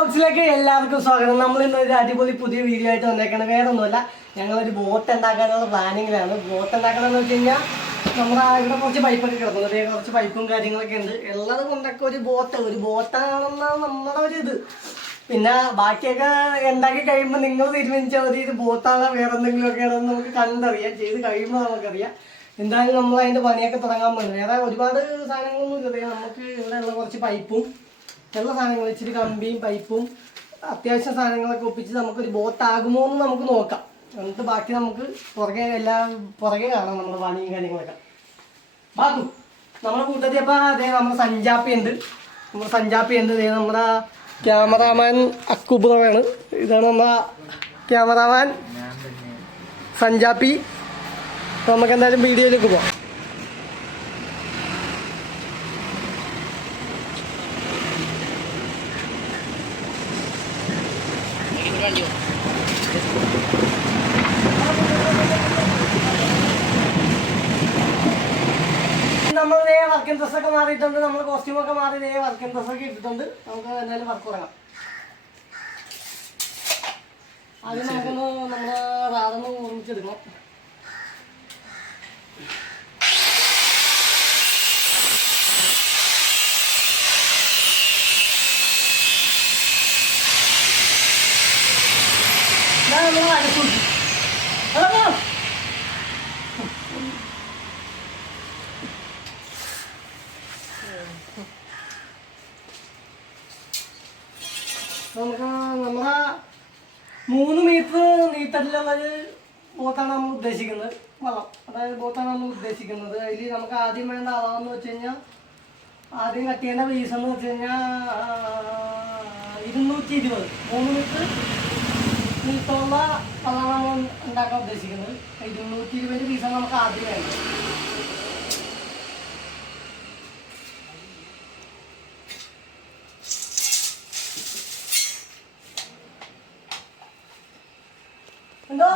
വ്ലോഗ്സിലേക്ക് എല്ലാവർക്കും സ്വാഗതം. നമ്മൾ ഇന്ന് ഒരു അടിപൊളി പുതിയ വീഡിയോ ആയിട്ട് വന്നേക്കാണ്. വേറെ ഒന്നുമല്ല, ഞങ്ങളൊരു ബോട്ട് ഉണ്ടാക്കാനുള്ള പ്ലാനിങ്ങിലാണ്. ബോട്ട് ഉണ്ടാക്കണമെന്ന് വെച്ച് കഴിഞ്ഞാൽ നമ്മുടെ ഇവിടെ കുറച്ച് പൈപ്പൊക്കെ കിടക്കുന്നത്, കുറച്ച് പൈപ്പും കാര്യങ്ങളൊക്കെ ഉണ്ട്. ഉള്ളത് കൊണ്ടൊക്കെ ഒരു ബോട്ടാണെന്നാണ് നമ്മുടെ ഒരു ഇത്. പിന്നെ ബാക്കിയൊക്കെ ഉണ്ടാക്കി കഴിയുമ്പോൾ നിങ്ങൾ തീരുമാനിച്ചാൽ മതി ഇത് ബോട്ടാണോ വേറെ എന്തെങ്കിലുമൊക്കെ ആണെന്ന് നമുക്ക് കണ്ടറിയാം. ചെയ്ത് കഴിയുമ്പോൾ നമുക്കറിയാം. എന്തായാലും നമ്മൾ അതിൻ്റെ പണിയൊക്കെ തുടങ്ങാൻ പോകുന്നത്. വേറെ ഒരുപാട് സാധനങ്ങളൊന്നും ഇല്ല. നമുക്ക് ഇവിടെ ഉള്ള കുറച്ച് പൈപ്പും എല്ലാ സാധനങ്ങളും, ഇച്ചിരി കമ്പിയും പൈപ്പും അത്യാവശ്യം സാധനങ്ങളൊക്കെ ഒപ്പിച്ച് നമുക്കൊരു ബോട്ടാകുമോ എന്ന് നമുക്ക് നോക്കാം. എന്നിട്ട് ബാക്കി നമുക്ക് പുറകെ കാണാം നമ്മുടെ പണിയും കാര്യങ്ങളൊക്കെ. ബാക്കു നമ്മുടെ കൂട്ടത്തിൽ അപ്പോൾ അതേ നമ്മുടെ സഞ്ചാപ്പി ഉണ്ട്. നമ്മുടെ ക്യാമറാമാൻ അക്കുബ്രവാണ്. ഇതാണ് നമ്മുടെ ക്യാമറാമാൻ സഞ്ചാപ്പി. അപ്പോൾ നമുക്ക് എന്തായാലും വീഡിയോയിലേക്ക് പോകാം. നമ്മൾ വർക്കിംഗ് ഡ്രസ്സൊക്കെ മാറിയിട്ടുണ്ട്. നമ്മൾ കോസ്റ്റ്യൂമൊക്കെ മാറി വർക്കിംഗ് ഡ്രസ്സൊക്കെ ഇട്ടിട്ടുണ്ട്. നമുക്ക് എന്തായാലും വർക്ക് തുടങ്ങാം. ആദ്യം നമുക്കൊന്ന് നമ്മുടെ റാഡൊന്ന് ഓർമ്മിച്ചെടുക്കണം. നമ്മൾ അടച്ചു നമുക്ക് നമ്മുടെ 3 മീറ്റർ നീട്ടത്തിലുള്ളൊരു ബോട്ടാണ് നമ്മൾ ഉദ്ദേശിക്കുന്നത്. വള്ളം, അതായത് ബോട്ടാണ് നമ്മൾ ഉദ്ദേശിക്കുന്നത്. അതിൽ നമുക്ക് ആദ്യം വേണ്ട അളവെന്ന് വെച്ച് കഴിഞ്ഞാൽ, ആദ്യം കട്ട് ചെയ്യേണ്ട പീസ് എന്ന് വെച്ച് കഴിഞ്ഞാൽ 220 3 മീറ്റർ നീട്ടമുള്ള വള്ളമാണ് നമ്മൾ ഉണ്ടാക്കാൻ ഉദ്ദേശിക്കുന്നത്. 220 പീസാണ് നമുക്ക് ആദ്യം വേണ്ടത്. എന്തോ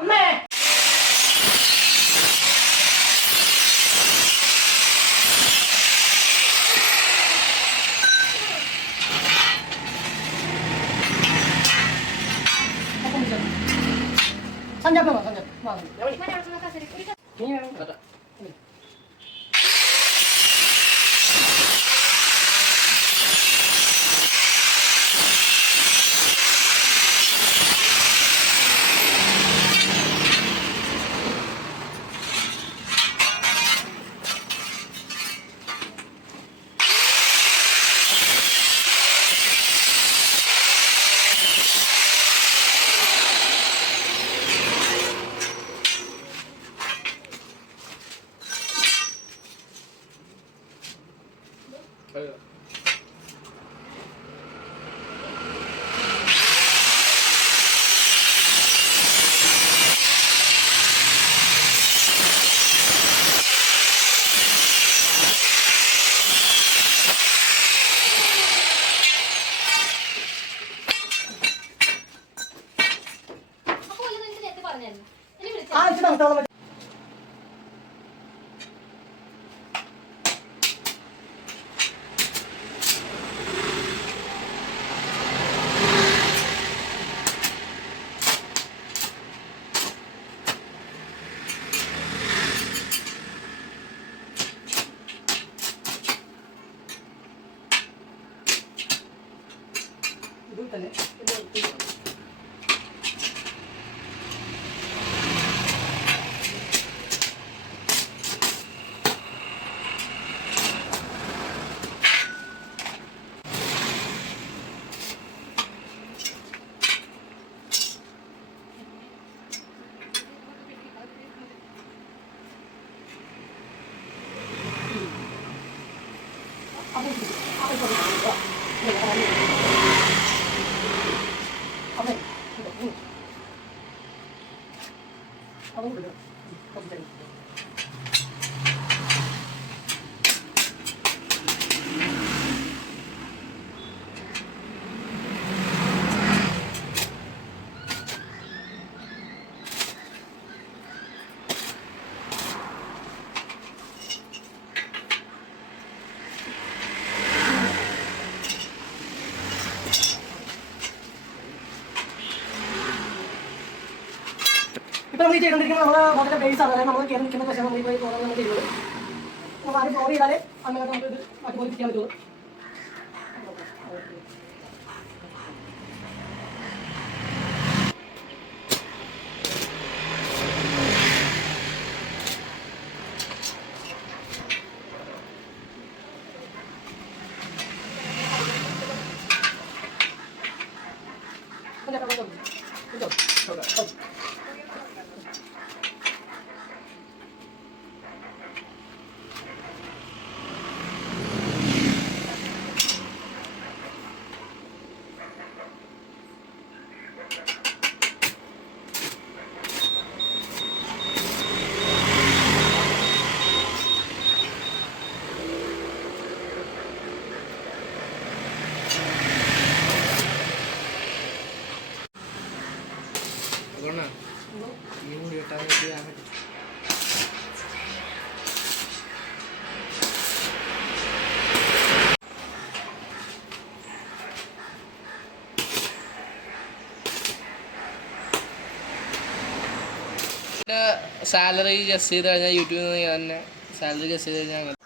അമ്മേ സഞ്ചാപ്പ തന്നെ. ഇപ്പൊ നമ്മൾ ചെയ്തുകൊണ്ടിരിക്കുന്നത് നമ്മുടെ ബോട്ടിന്റെ ബേസ് ആണ്. നമ്മൾ കയറി നിൽക്കുന്ന പക്ഷേ നമ്മൾ ഇപ്പോൾ നമ്മൾ ചെയ്യുന്നത് അപ്പോൾ ആദ്യം ഫ്ലോർ ചെയ്താലേ അങ്ങനെ നമുക്ക് ഇത് മാറ്റി പോലെ ചെയ്യാൻ പറ്റുള്ളൂ. സാലറി ജസ്റ്റ് ചെയ്ത് കഴിഞ്ഞാൽ യൂട്യൂബിൽ നിന്ന് തന്നെ സാലറി ജസ്റ്റ് ചെയ്ത് കഴിഞ്ഞാൽ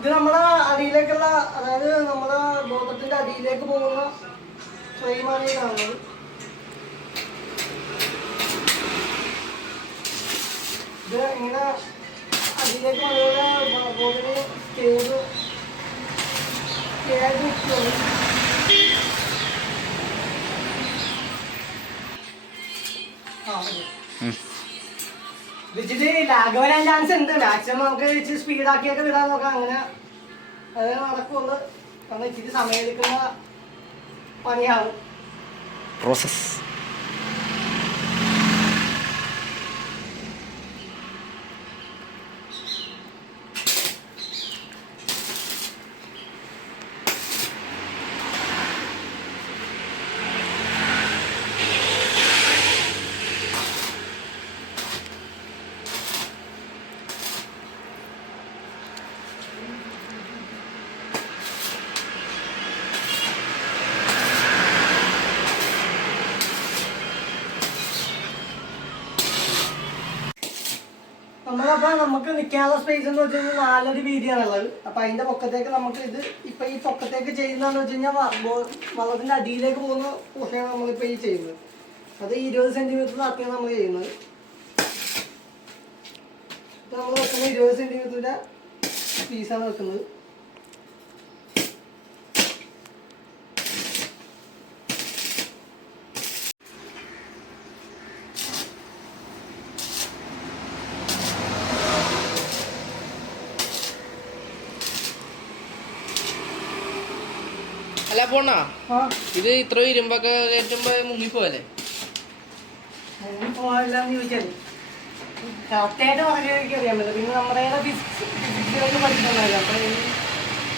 ഇത് നമ്മുടെ അടിയിലേക്കുള്ള, അതായത് നമ്മുടെ ബോധത്തിന്റെ അടിയിലേക്ക് പോകുന്ന ഫ്രെയിമാണ് ഈ കാണുന്നത്. ഇത് ഇങ്ങനെ അടിയിലേക്ക് ബോധത്തിന് ഇതിച്ചിട്ട് ലാഗ് വരാൻ ചാൻസ് ഉണ്ട്. മാക്സിമം നമുക്ക് ഇച്ചിരി സ്പീഡാക്കിയൊക്കെ വിടാൻ നോക്കാം. അങ്ങനെ അത് നടക്കുള്ളൂ. കാരണം ഇച്ചിരി സമയം എടുക്കുന്ന പണിയാണ് പ്രോസസ്. നമ്മളപ്പോ നമുക്ക് നിൽക്കാനുള്ള സ്പേസ് എന്ന് വെച്ച് കഴിഞ്ഞാൽ 4 അടി വീതിയാണുള്ളത്. അപ്പൊ അതിന്റെ പൊക്കത്തേക്ക് നമുക്ക് ഇത് ഇപ്പൊ ഈ പൊക്കത്തേക്ക് ചെയ്യുന്നതെന്ന് വെച്ച് കഴിഞ്ഞാൽ വള്ളത്തിന്റെ അടിയിലേക്ക് പോകുന്ന പോഷനാണ് നമ്മളിപ്പോ ഈ ചെയ്യുന്നത്. അത് 20 സെന്റിമീറ്റർ ആക്കിയാണ് നമ്മൾ ചെയ്യുന്നത്. നമ്മൾ വെക്കുന്നത് 20 സെന്റിമീറ്ററിന്റെ പീസാണ് വെക്കുന്നത്. അല്ല പോണ ഇത് ഇത്ര ഇരുമ്പൊക്കെ കയറ്റുമ്പോ മുങ്ങിപ്പോവല്ലേ? മുങ്ങിപ്പോവാല്ലെന്ന് ചോദിച്ചാൽ കറക്റ്റായിട്ട് പറഞ്ഞൊക്കെ അറിയാൻ പറ്റില്ല. പിന്നെ നമ്മുടെ ഫിസിക്സ് പഠിക്കണമല്ലോ. അപ്പൊ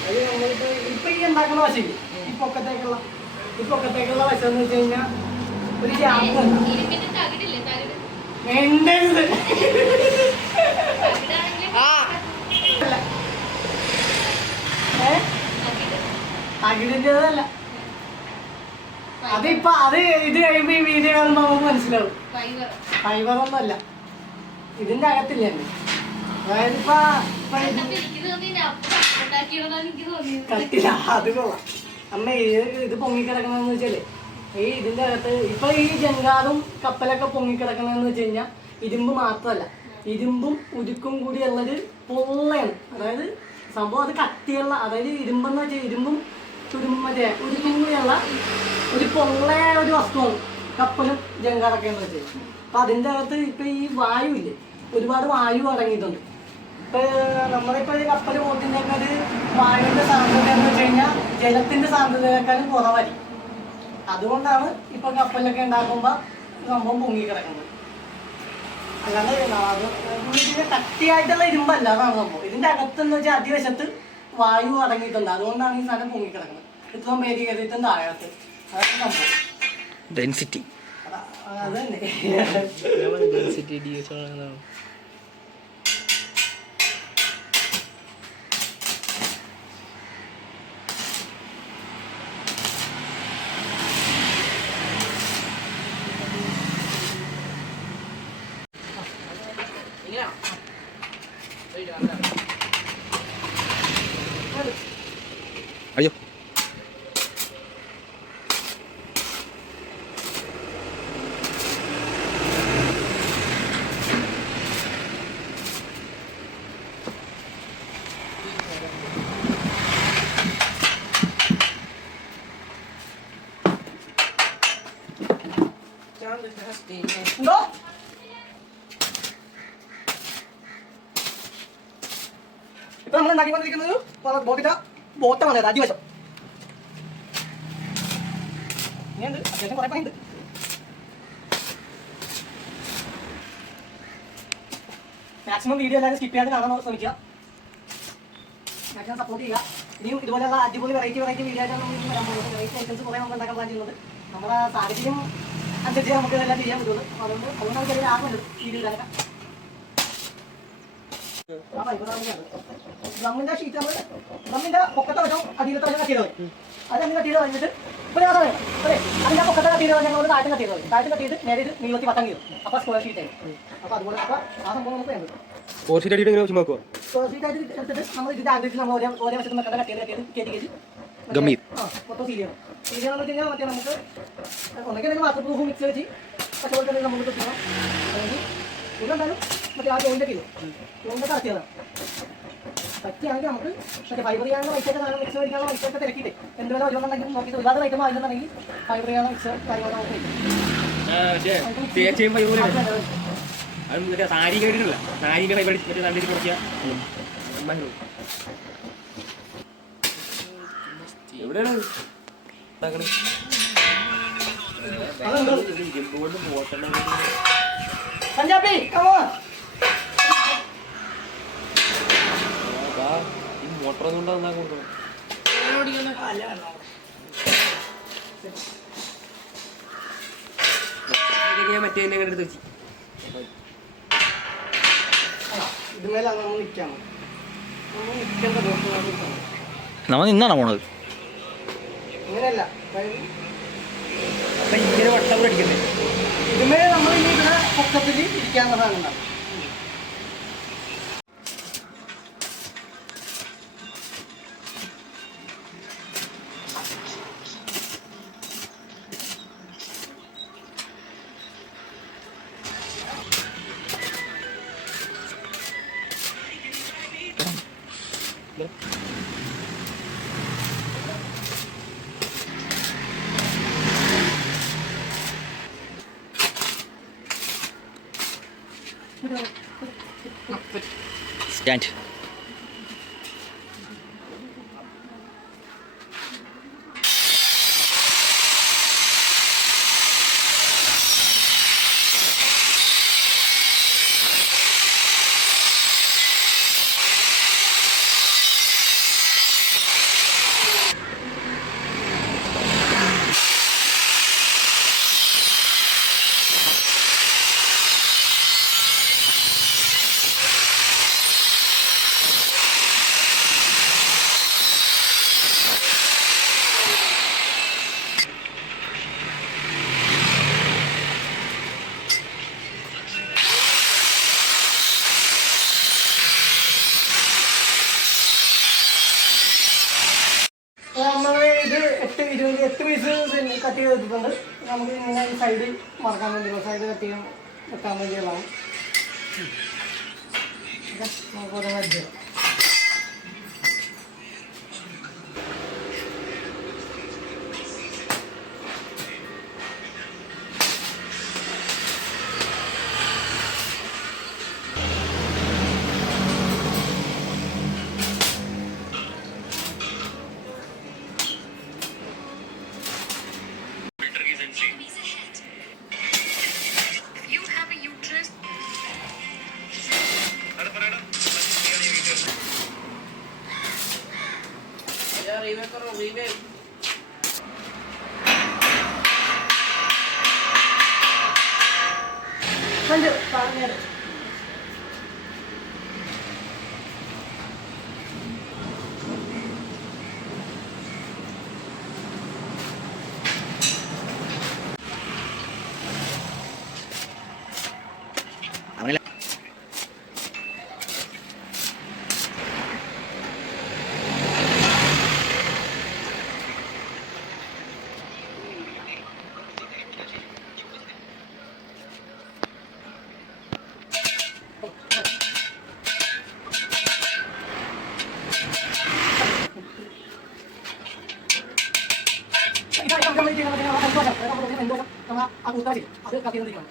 അത് നമ്മളിപ്പോ ഇപ്പൊ ഈ ഉണ്ടാക്കുന്ന വശം ഈ പൊക്കത്തേക്കുള്ള വശം എന്ന് വെച്ച് കഴിഞ്ഞാൽ ഒരു അകിടിൻ്റെതല്ല. അതിപ്പോ അത് ഇത് കഴിയുമ്പോ ഈ വീഡിയോ കാണുമ്പോ നമുക്ക് മനസ്സിലാവും. ഫൈബറൊന്നുമല്ല, ഇതിന്റെ അകത്തില്ല. അതായത് കട്ടില്ല. അത് കൊള്ളാം. അമ്മ ഇത് പൊങ്ങിക്കിടക്കണമെന്ന് വെച്ചാല് ഈ ഇതിന്റെ അകത്ത് ഇപ്പൊ ഈ ജങ്കാറും കപ്പലൊക്കെ പൊങ്ങിക്കിടക്കണമെന്ന് വെച്ച് കഴിഞ്ഞാൽ ഇരുമ്പ് മാത്രമല്ല, ഇരുമ്പും ഉരുക്കും കൂടി ഉള്ളൊരു പൊള്ളയാണ്. അതായത് സംഭവം അത് കട്ടിയുള്ള, അതായത് ഇരുമ്പെന്ന് വെച്ചാൽ ഇരുമ്പും മറ്റേ ഒരു തുള്ളിയുള്ള ഒരു പൊള്ളയ ഒരു വസ്തുവാണ് കപ്പലും ജങ്കാറൊക്കെ എന്ന് വെച്ചാൽ. അപ്പം അതിൻ്റെ അകത്ത് ഇപ്പം ഈ വായു ഇല്ലേ, ഒരുപാട് വായു അടങ്ങിയിട്ടുണ്ട്. ഇപ്പം നമ്മളിപ്പോൾ ഈ കപ്പൽ ബോട്ടിൻ്റെയൊക്കെ ഒരു വായുവിൻ്റെ സാന്ദ്രത എന്ന് വെച്ച് കഴിഞ്ഞാൽ ജലത്തിൻ്റെ സാന്ദ്രതയേക്കാളും കുറവായിരിക്കും. അതുകൊണ്ടാണ് ഇപ്പം കപ്പലൊക്കെ ഉണ്ടാക്കുമ്പോൾ സംഭവം പൊങ്ങിക്കിടക്കുന്നത്. അല്ലാതെ ഇതിൻ്റെ കട്ടിയായിട്ടുള്ള ഇരുമ്പല്ല, അതാണ് സംഭവം. ഇതിൻ്റെ അകത്തെന്ന് വെച്ചാൽ അടിവശത്ത് വായു അടങ്ങിയിട്ടുണ്ട്. അതുകൊണ്ടാണ് ഈ സാധനം പൊങ്ങിക്കിടക്കുന്നത്. ഇത്രയും പേര് കയറിയിട്ടും താഴത്ത്. അതാണ് സംഭവം. ഡെൻസിറ്റി. അത് തന്നെ. ഡെൻസിറ്റി അയ്യോ എന്തോ ഇപ്പൊ നമ്മൾ ഉണ്ടാക്കിക്കൊണ്ടിരിക്കുന്നത് ബോട്ടമാണ് അടിവശം. ഇനിയുണ്ട്, അത്യാവശ്യം കുറെ പണിയുണ്ട്. മാക്സിമം വീഡിയോ എല്ലാവരും സ്കിപ്പ് ചെയ്യാതെ കാണാൻ ശ്രമിക്കുക, മാക്സിമം സപ്പോർട്ട് ചെയ്യുക. ഇനിയും ഇതുപോലെയുള്ള അടിപൊളി വെറൈറ്റി വീഡിയോ ആയിട്ടാണ് നമ്മൾ വരാൻ പോകുന്നത്. വെറൈറ്റി ഐറ്റംസ് കുറേ നമ്മൾ ഉണ്ടാക്കാൻ പ്ലാൻ ചെയ്യുന്നത്. നമ്മുടെ സാഹചര്യം അനുസരിച്ച് നമുക്ക് ഇതെല്ലാം ചെയ്യാൻ പറ്റുള്ളൂ. അതുകൊണ്ടാണ് ചെറിയ ആകുമല്ലോ വീഡിയോ ഇടാനൊക്കെ. ഡ്രമ്മിന്റെ ഷീറ്റ് നമ്മൾ ഡ്രമ്മിന്റെ പൊക്കത്തെ വശം അടിയിലത്തെ വശം കട്ട് ചെയ്ത് മതി. അതങ്ങനെ കട്ട് ചെയ്ത് കഴിഞ്ഞിട്ട് ഇപ്പോൾ അതെ അതെ അതിന്റെ പൊക്കത്തെ കട്ട് ചെയ്ത് ഞങ്ങൾ താഴത്ത് കട്ട് ചെയ്ത് മതി. താഴത്ത് കട്ട് ചെയ്ത് നേരെ നീളത്തി വട്ടം ചെയ്യും. അപ്പോൾ സ്ക്വയർ ഷീറ്റ് ആയി. അപ്പോൾ അതുപോലെ അപ്പോൾ ആ സംഭവം നമുക്ക് വേണ്ടത് സ്ക്വയർ ഷീറ്റ് ആയിട്ട് എടുത്തിട്ട് നമ്മൾ ഇതിന്റെ ആഗ്രഹത്തിൽ നമ്മൾ ഓരോ വശത്ത് നിന്ന് കട്ട് ചെയ്ത് മൊത്തം സീൽ ചെയ്യണം. സീൽ ചെയ്യണമെന്ന് വെച്ച് കഴിഞ്ഞാൽ മറ്റേ നമുക്ക് ഒന്നെങ്കിൽ വാട്ടർ പ്രൂഫ് മിക്സ് വെച്ച് പച്ചവെള്ളം തന്നെ നമുക്ക് കിട്ടണം. അല്ലെങ്കിൽ ഇതെന്തായാലും മറ്റേ ആ ജോയിൻ്റൊക്കെ ഇല്ല ജോയിൻ്റൊക്കെ അടച്ചതാണ്. പറ്റിയാണെങ്കിൽ നമുക്ക് മറ്റേ ഫൈബർ ചെയ്യാനുള്ള പൈസയൊക്കെ സാധനം മിക്സ് മേടിക്കാനുള്ള പൈസയൊക്കെ തിരക്കിയിട്ട് എന്ത് വില വരുന്നുണ്ടെങ്കിൽ നോക്കിയിട്ട് ഒരുപാട് ഐറ്റം ആയിരുന്നുണ്ടെങ്കിൽ ഫൈബർ ചെയ്യാനുള്ള മിക്സ് കാര്യങ്ങൾ നമുക്ക് സാരി കേട്ടിട്ടില്ല. സാരിന്റെ ഫൈബർ നല്ലൊരു കുറയ്ക്കുക. എവിടെയാണ് പഞ്ചാബി ഈ മോട്ടറൊന്നും ഉണ്ടാകുന്ന കൊണ്ടുപോകും. മറ്റേ എടുത്ത് വെച്ച് ഇതുമേലാണ് നമ്മൾ നിൽക്കാൻ നമ്മൾ നിൽക്കേണ്ട ബോട്ടുകളാണ്. നമ്മൾ നിന്നാണോ പോണത്? അങ്ങനെയല്ല, ഇങ്ങനെ വട്ടം അടിക്കണ്ടേ? ഇതുമേലെ നമ്മൾ ഇനി ഇവിടെ പൊക്കത്തിൽ ഇരിക്കാനുള്ള സാധനം ഉണ്ടാവും. സ്റ്റാൻഡ്. നമ്മൾ ഇത് 8 പീസ് കട്ട് ചെയ്ത് വെച്ചിട്ടുണ്ട്. നമുക്ക് ഇങ്ങനെ ഈ സൈഡ് മറക്കാൻ വേണ്ടി സൈഡ് കട്ട് ചെയ്യാൻ വെക്കാൻ വേണ്ടിയുള്ളതാണ്. നമുക്ക് ഓരോ അടിച്ചു. പറഞ്ഞത് അവനെ അത് കത്തിക്കൊണ്ടിരിക്കണം.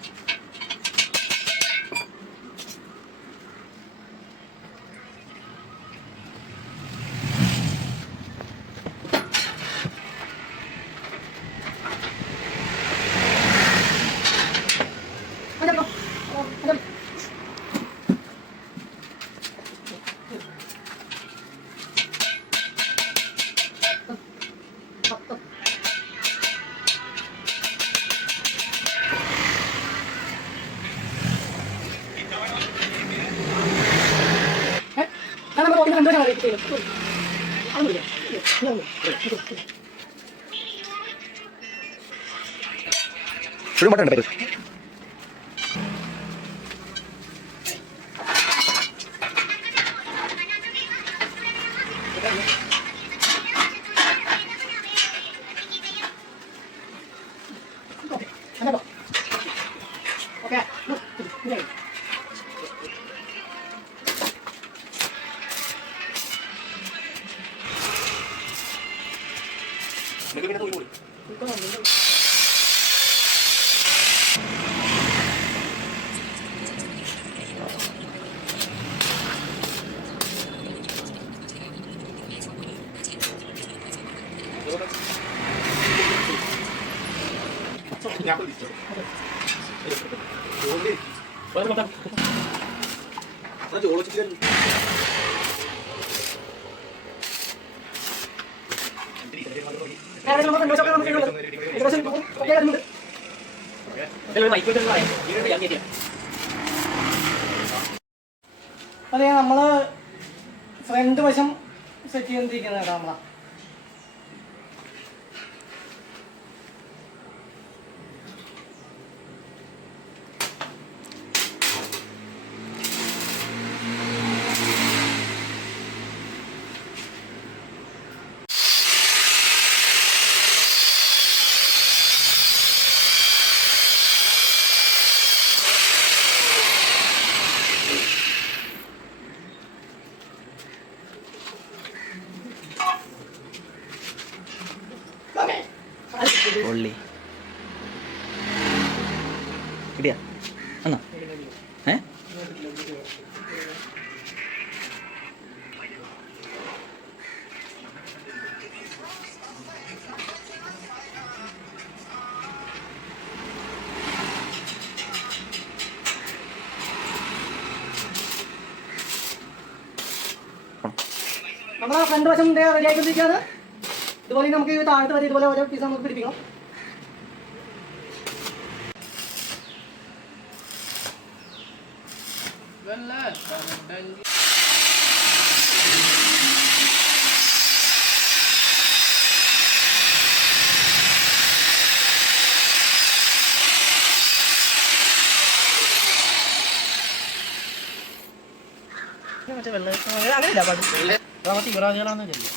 ഒരു മട്ടൻ ഉണ്ട് പേര് അതെ, നമ്മള് ഫ്രണ്ട് വശം സെറ്റ് ചെയ്തിരിക്കുന്ന കേട്ടോ നമ്മളാ. പൊള്ളി കിട്ടിയാ എന്നാ നമ്മളെ ഫ്രണ്ട് വശം റെഡി ആയിക്കൊണ്ടിരിക്കുകയാണ്. ഇതുപോലെ നമുക്ക് താഴത്ത് വരെ ഇതുപോലെ ഓരോ പീസ് നമുക്ക് പിടിപ്പിക്കണം. മറ്റേ വെള്ള അങ്ങനെയല്ല പാട്ട് യുവരാജകളാന്ന് ചെല്ലും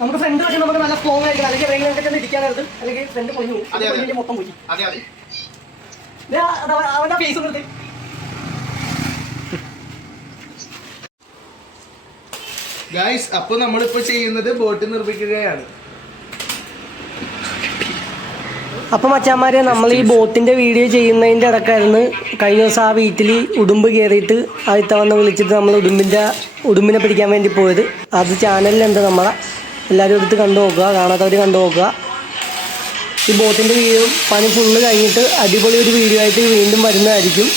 നമുക്ക് ഫ്രണ്ട് പക്ഷേ നമുക്ക് നല്ല സ്ട്രോങ് ആയിരിക്കണം, അല്ലെങ്കിൽ എവിടെയെങ്കിലും ഒക്കെ ചെന്ന് ഇരിക്കാനായിട്ട്, അല്ലെങ്കിൽ ഫ്രണ്ട് പൊളിഞ്ഞു പോകും, പൊളിഞ്ഞ് മൊത്തം പോയി. അവന്റെ ഫേസ് നിർത്തി. ഗൈസ്, അപ്പോൾ നമ്മളിപ്പോൾ ചെയ്യുന്നത് ബോട്ട് നിർമ്മിക്കുകയാണ്. അപ്പം മച്ചാന്മാരെ, നമ്മൾ ഈ ബോട്ടിൻ്റെ വീഡിയോ ചെയ്യുന്നതിൻ്റെ ഇടക്കായിരുന്നു കഴിഞ്ഞ ദിവസം ആ വീട്ടിൽ ഉടുമ്പ് കയറിയിട്ട് ആ ഇത്തവണ വിളിച്ചിട്ട് നമ്മൾ ഉടുമ്പിനെ പിടിക്കാൻ വേണ്ടി പോയത്. അത് ചാനലിലുണ്ട് നമ്മളെ, എല്ലാവരും എടുത്ത് കണ്ടു നോക്കുക, കാണാത്തവർ കണ്ടു നോക്കുക. ഈ ബോട്ടിൻ്റെ വീഡിയോ പണി ഫുള്ള് കഴിഞ്ഞിട്ട് അടിപൊളി ഒരു വീഡിയോ ആയിട്ട് വീണ്ടും വരുന്നതായിരിക്കും.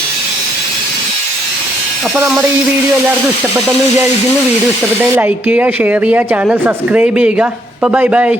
അപ്പോൾ നമ്മുടെ ഈ വീഡിയോ എല്ലാവർക്കും ഇഷ്ടപ്പെട്ടെന്ന് വിചാരിക്കുന്നു. വീഡിയോ ഇഷ്ടപ്പെട്ടെങ്കിൽ ലൈക്ക് ചെയ്യുക, ഷെയർ ചെയ്യുക, ചാനൽ സബ്സ്ക്രൈബ് ചെയ്യുക. അപ്പോൾ ബൈ ബൈ.